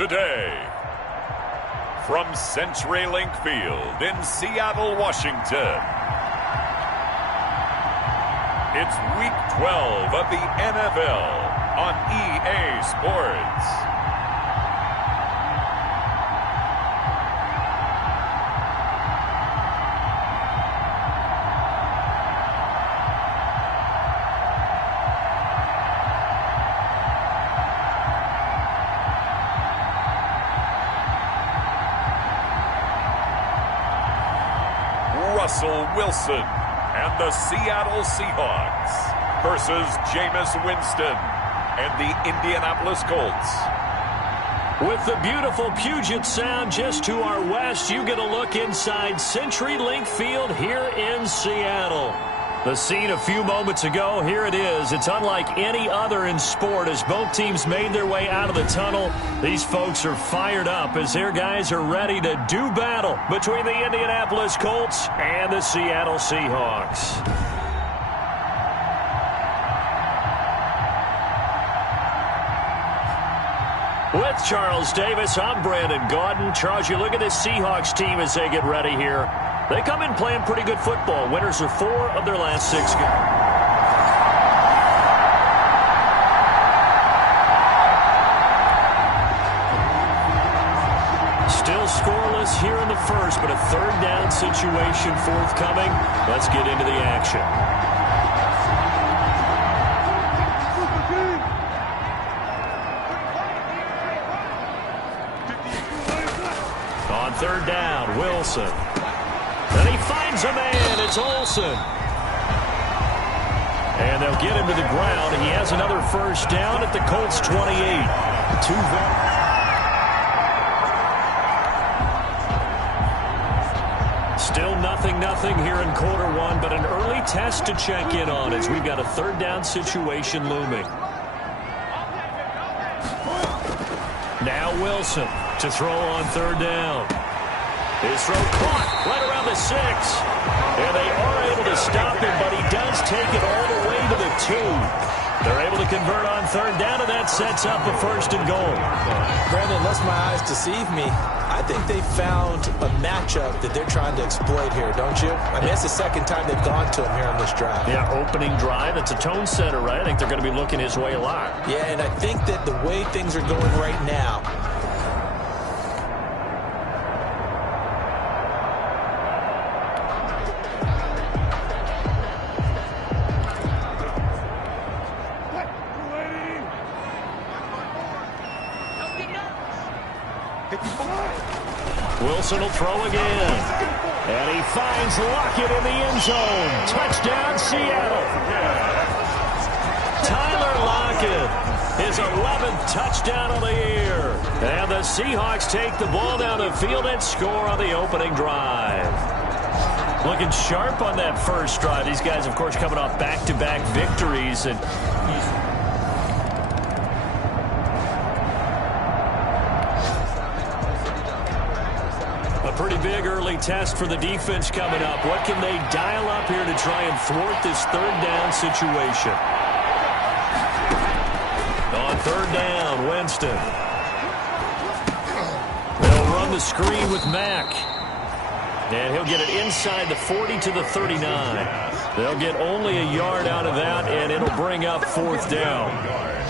today. From CenturyLink Field in Seattle, Washington, it's Week 12 of the NFL on EA Sports. Russell Wilson and the Seattle Seahawks versus Jameis Winston and the Indianapolis Colts. With the beautiful Puget Sound just to our west, you get a look inside CenturyLink Field here in Seattle. The scene a few moments ago, here it is. It's unlike any other in sport as both teams made their way out of the tunnel. These folks are fired up as their guys are ready to do battle between the Indianapolis Colts and the Seattle Seahawks. With Charles Davis, I'm Brandon Gaudin. Charles, you look at this Seahawks team as they get ready here. They come in playing pretty good football. Winners of 4 of their last 6 games. Still scoreless here in the first, but a third down situation forthcoming. Let's get into the action. On third down, Wilson. And he finds a man. It's Olsen. And they'll get him to the ground. He has another first down at the Colts 28. Still nothing here in quarter one, but an early test to check in on as we've got a third down situation looming. Now Wilson to throw on third down. His throw caught right around the 6. And they are able to stop him, but he does take it all the way to the 2. They're able to convert on third down, and that sets up a first and goal. Brandon, unless my eyes deceive me, I think they found a matchup that they're trying to exploit here, don't you? I mean, it's the second time they've gone to him here on this drive. Yeah, opening drive. It's a tone setter, right? I think they're going to be looking his way a lot. Yeah, and I think that the way things are going right now, Wilson will throw again. And he finds Lockett in the end zone. Touchdown, Seattle. Tyler Lockett, his 11th touchdown of the year. And the Seahawks take the ball down the field and score on the opening drive. Looking sharp on that first drive. These guys, of course, coming off back-to-back victories. And pretty big early test for the defense coming up. What can they dial up here to try and thwart this third down situation? On third down, Winston. They'll run the screen with Mack. And he'll get it inside the 40 to the 39. They'll get only a yard out of that, and it'll bring up fourth down.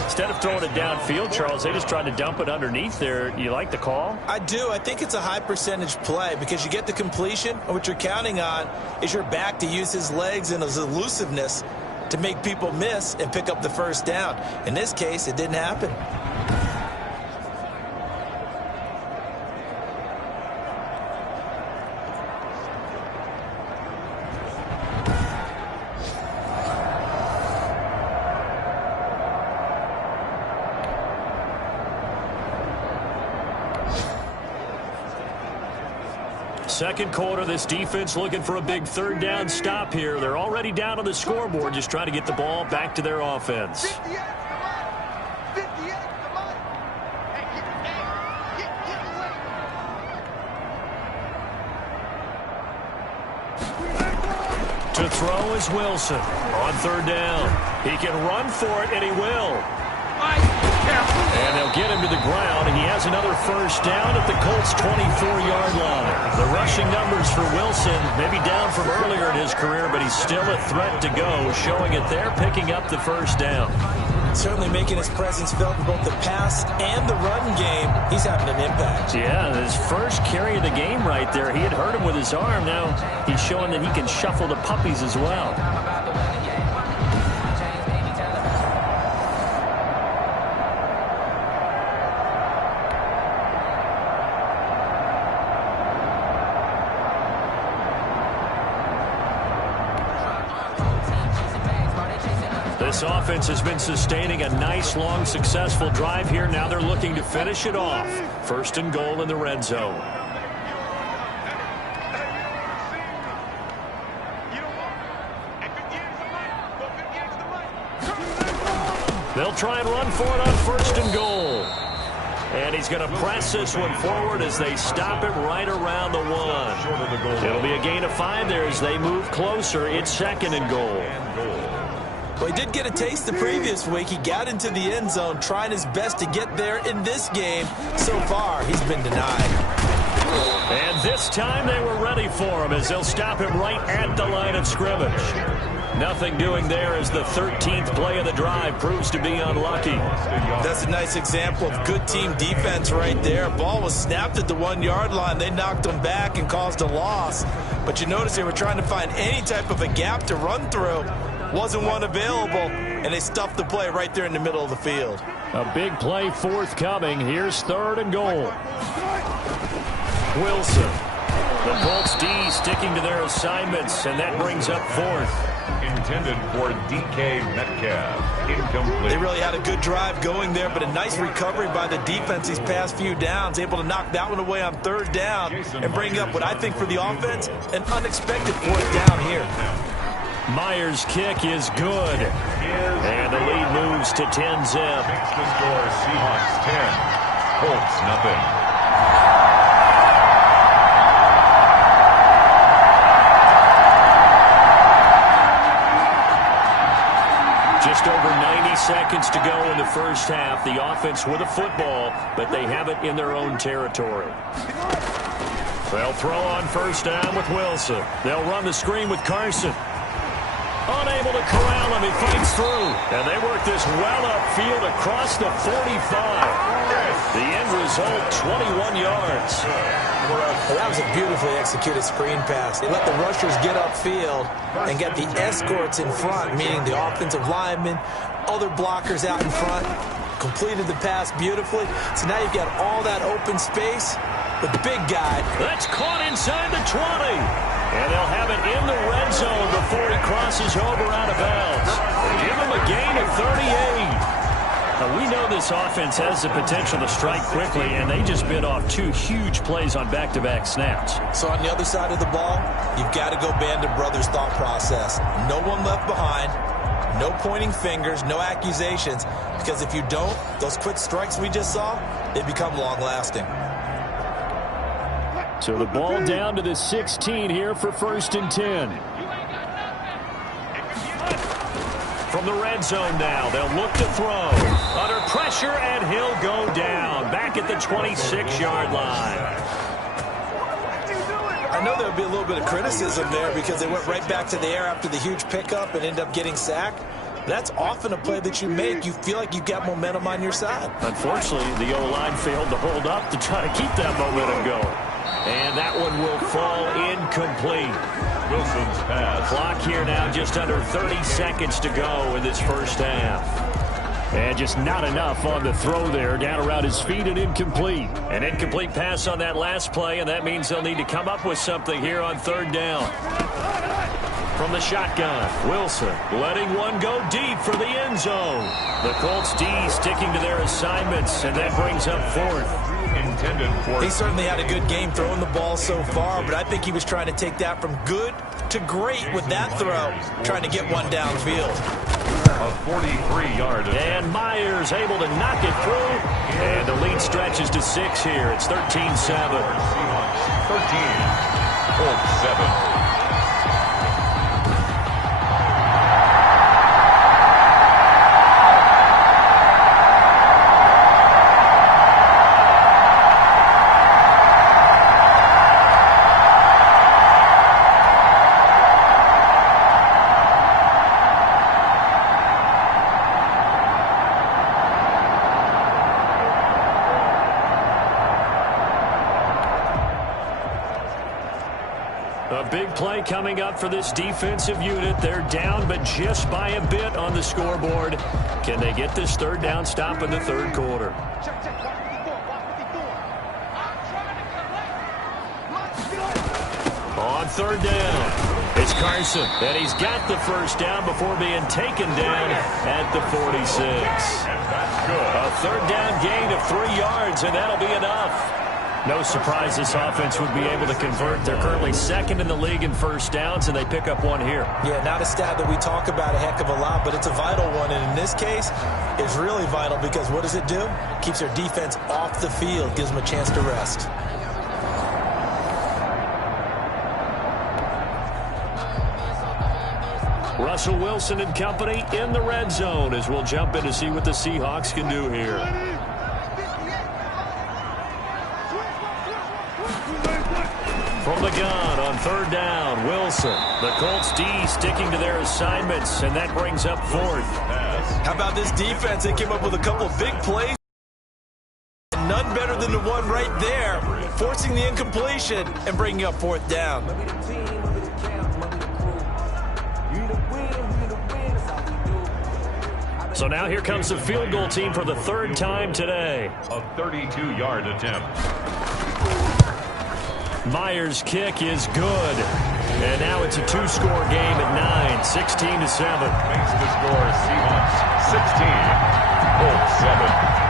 Instead of throwing it downfield, Charles, they just tried to dump it underneath there. You like the call? I do. I think it's a high percentage play because you get the completion, and what you're counting on is your back to use his legs and his elusiveness to make people miss and pick up the first down. In this case, it didn't happen. Second quarter, this defense looking for a big third down stop here. They're already down on the scoreboard, just trying to get the ball back to their offense. To throw is Wilson on third down. He can run for it, and he will. And they'll get him to the ground, and he has another first down at the Colts' 24-yard line. The rushing numbers for Wilson maybe down from earlier in his career, but he's still a threat to go, showing it there, picking up the first down. Certainly making his presence felt in both the pass and the run game. He's having an impact. Yeah, his first carry of the game right there. He had hurt him with his arm. Now he's showing that he can shuffle the puppies as well. This offense has been sustaining a nice, long, successful drive here. Now they're looking to finish it off. First and goal in the red zone. They'll try and run for it on first and goal. And he's going to press this one forward as they stop him right around the one. It'll be a gain of 5 there as they move closer. It's second and goal. Well, he did get a taste the previous week. He got into the end zone, trying his best to get there in this game. So far, he's been denied. And this time they were ready for him as they'll stop him right at the line of scrimmage. Nothing doing there as the 13th play of the drive proves to be unlucky. That's a nice example of good team defense right there. Ball was snapped at the 1-yard line. They knocked him back and caused a loss. But you notice they were trying to find any type of a gap to run through. Wasn't one available, and they stuffed the play right there in the middle of the field. A big play forthcoming. Here's third and goal. Wilson. The Colts D sticking to their assignments, and that brings up fourth. Intended for DK Metcalf. Incomplete. They really had a good drive going there, but a nice recovery by the defense these past few downs, able to knock that one away on third down and bring up what I think for the offense, an unexpected fourth down here. Myers' kick is good. And the lead moves to 10-zip. Makes the score Seahawks 10, Colts nothing. Just over 90 seconds to go in the first half. The offense with a football, but they have it in their own territory. They'll throw on first down with Wilson. They'll run the screen with Carson. Unable to corral him. He fights through. And they work this well upfield across the 45. The end result, 21 yards. Well, that was a beautifully executed screen pass. They let the rushers get upfield and get the escorts in front, meaning the offensive linemen, other blockers out in front. Completed the pass beautifully. So now you've got all that open space with the big guy. That's caught inside the 20. And they'll have it in the red zone before he crosses over out of bounds. Give him a gain of 38. Now, we know this offense has the potential to strike quickly, and they just bit off 2 huge plays on back-to-back snaps. So on the other side of the ball, you've got to go Band of Brothers thought process. No one left behind, no pointing fingers, no accusations, because if you don't, those quick strikes we just saw, they become long-lasting. So the ball down to the 16 here for first and 10. From the red zone now, they'll look to throw. Under pressure, and he'll go down. Back at the 26-yard line. I know there'll be a little bit of criticism there because they went right back to the air after the huge pickup and ended up getting sacked. That's often a play that you make. You feel like you've got momentum on your side. Unfortunately, the O-line failed to hold up to try to keep that momentum going. And that one will fall incomplete. Wilson's pass. Clock here now, just under 30 seconds to go in this first half. And just not enough on the throw there, down around his feet and incomplete. An incomplete pass on that last play, and that means they'll need to come up with something here on third down. From the shotgun, Wilson letting one go deep for the end zone. The Colts D sticking to their assignments, and that brings up fourth. He certainly had a good game throwing the ball so far, but I think he was trying to take that from good to great with that throw, trying to get one downfield. A 43-yard attempt. And Myers able to knock it through, and the lead stretches to 6 here. It's 13-7. 13, Colts 7. A big play coming up for this defensive unit. They're down, but just by a bit on the scoreboard. Can they get this third down stop in the third quarter? On third down, it's Carson, and he's got the first down before being taken down at the 46. A third down gain of 3 yards, and that'll be enough. No surprise this offense would be able to convert. They're currently second in the league in first downs, and they pick up one here. Yeah, not a stat that we talk about a heck of a lot, but it's a vital one. And in this case, it's really vital because what does it do? Keeps their defense off the field, gives them a chance to rest. Russell Wilson and company in the red zone as we'll jump in to see what the Seahawks can do here. From the gun on third down, Wilson. The Colts D sticking to their assignments, and that brings up fourth. How about this defense? They came up with a couple of big plays. None better than the one right there, forcing the incompletion and bringing up fourth down. So now here comes the field goal team for the third time today. A 32-yard attempt. Myers' kick is good. And now it's a two-score game at 9, 16-7. Makes the score Seahawks 16, Colts 7.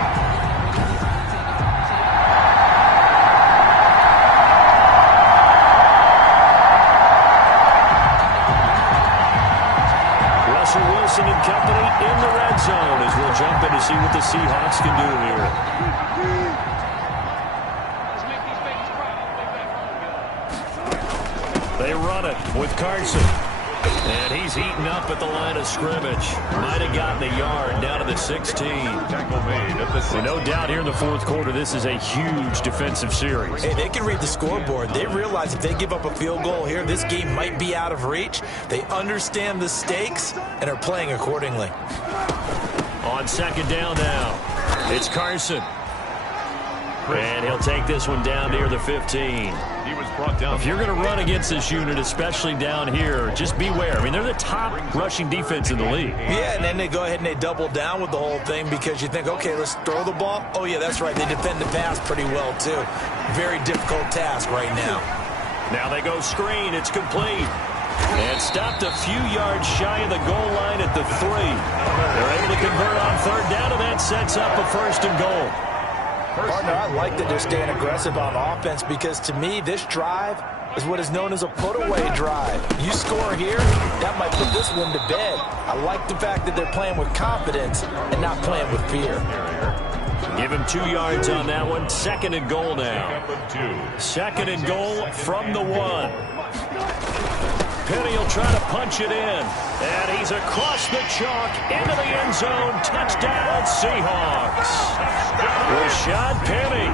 Wilson and company in the red zone as we'll jump in to see what the Seahawks can do here. They run it with Carson. And he's eaten up at the line of scrimmage. Might have gotten a yard down to the 16. Tackle made at the 16. No doubt here in the fourth quarter, this is a huge defensive series. Hey, they can read the scoreboard. They realize if they give up a field goal here, this game might be out of reach. They understand the stakes and are playing accordingly. On second down now, it's Carson. And he'll take this one down near the 15. He was brought down. If you're going to run against this unit, especially down here, just beware. I mean, they're the top rushing defense in the league. Yeah, and then they go ahead and they double down with the whole thing because you think, okay, let's throw the ball. Oh, yeah, that's right. They defend the pass pretty well, too. Very difficult task right now. Now they go screen. It's complete. And stopped a few yards shy of the goal line at the 3. They're able to convert on third down, and that sets up a first and goal. Partner, I like that they're staying aggressive on offense because, to me, this drive is what is known as a put-away drive. You score here, that might put this one to bed. I like the fact that they're playing with confidence and not playing with fear. Give him 2 yards on that one. Second and goal now. Second and goal from the 1. Penny will try to punch it in. And he's across the chalk into the end zone. Touchdown, Seahawks. Rashad Penny,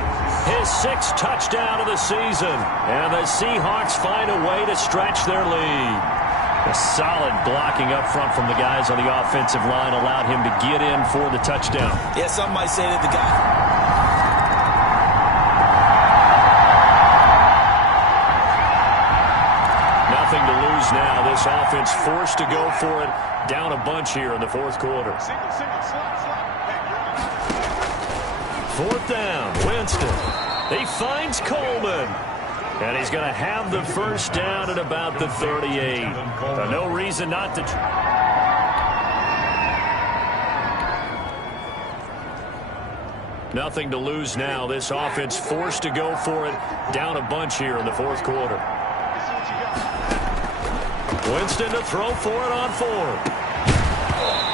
his 6th touchdown of the season. And the Seahawks find a way to stretch their lead. A solid blocking up front from the guys on the offensive line allowed him to get in for the touchdown. Yeah, some might say that the guy... Nothing to lose now. This offense forced to go for it. Down a bunch here in the fourth quarter. Fourth down, Winston. He finds Coleman. And he's going to have the first down at about the 38. No reason not to... Nothing to lose now. This offense forced to go for it. Down a bunch here in the fourth quarter. Winston to throw for it on 4.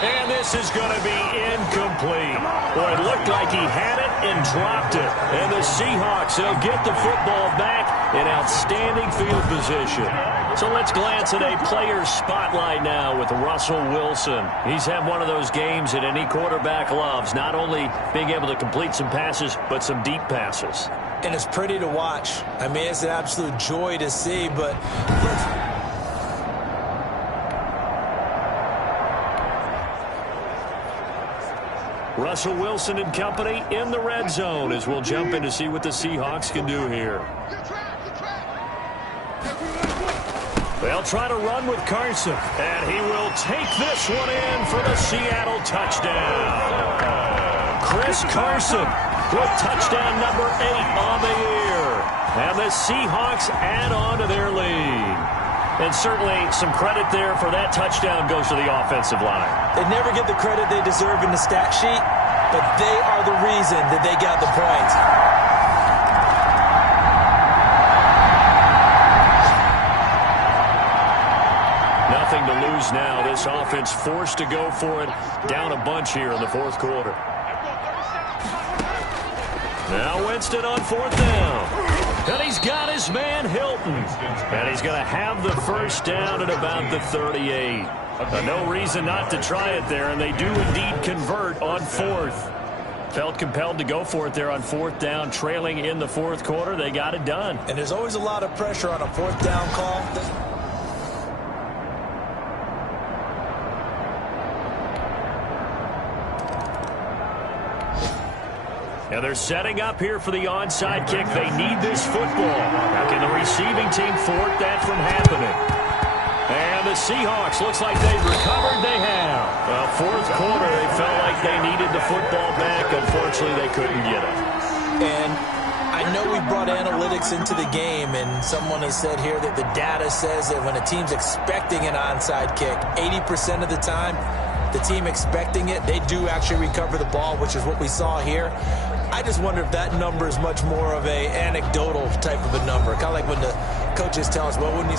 And this is going to be incomplete. Boy, it looked like he had it and dropped it. And the Seahawks, they'll get the football back in outstanding field position. So let's glance at a player's spotlight now with Russell Wilson. He's had one of those games that any quarterback loves, not only being able to complete some passes, but some deep passes. And it's pretty to watch. I mean, it's an absolute joy to see, but... Russell Wilson and company in the red zone as we'll jump in to see what the Seahawks can do here. They'll try to run with Carson, and he will take this one in for the Seattle touchdown. Chris Carson with touchdown number 8 on the year. And the Seahawks add on to their lead. And certainly some credit there for that touchdown goes to the offensive line. They never get the credit they deserve in the stat sheet, but they are the reason that they got the points. Nothing to lose now. This offense forced to go for it. Down a bunch here in the fourth quarter. Now Winston on 4th down. And he's got his man Hilton. And he's going to have the first down at about the 38. No reason not to try it there, and they do indeed convert on 4th. Felt compelled to go for it there on 4th down, trailing in the fourth quarter. They got it done. And there's always a lot of pressure on a 4th down call. Now they're setting up here for the onside kick. They need this football. Now can the receiving team thwart that from happening? And the Seahawks, looks like they've recovered. They have. Well, fourth quarter, they felt like they needed the football back. Unfortunately, they couldn't get it. And I know we brought analytics into the game, and someone has said here that the data says that when a team's expecting an onside kick, 80% of the time, the team expecting it, they do actually recover the ball, which is what we saw here. I just wonder if that number is much more of a anecdotal type of a number. Kind of like when the coaches tell us, well, when you...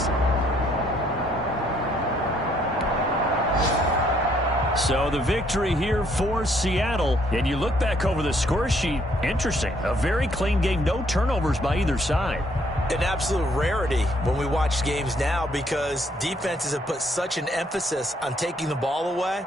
So the victory here for Seattle. And you look back over the score sheet, interesting. A very clean game, no turnovers by either side. An absolute rarity when we watch games now because defenses have put such an emphasis on taking the ball away.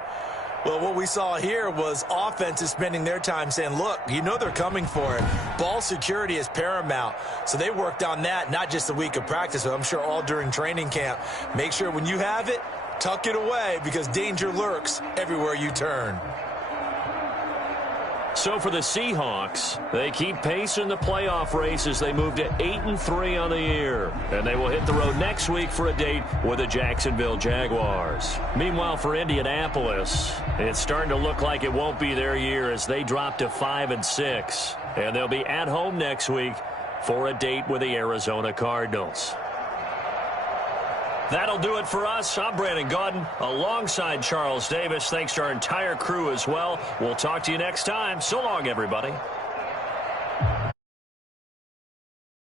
Well, what we saw here was offenses spending their time saying, look, you know they're coming for it. Ball security is paramount. So they worked on that, not just a week of practice, but I'm sure all during training camp. Make sure when you have it, tuck it away because danger lurks everywhere you turn. So for the Seahawks, they keep pace in the playoff race as they move to 8-3 on the year. And they will hit the road next week for a date with the Jacksonville Jaguars. Meanwhile, for Indianapolis, it's starting to look like it won't be their year as they drop to 5-6. And they'll be at home next week for a date with the Arizona Cardinals. That'll do it for us. I'm Brandon Gaudin alongside Charles Davis. Thanks to our entire crew as well. We'll talk to you next time. So long, everybody.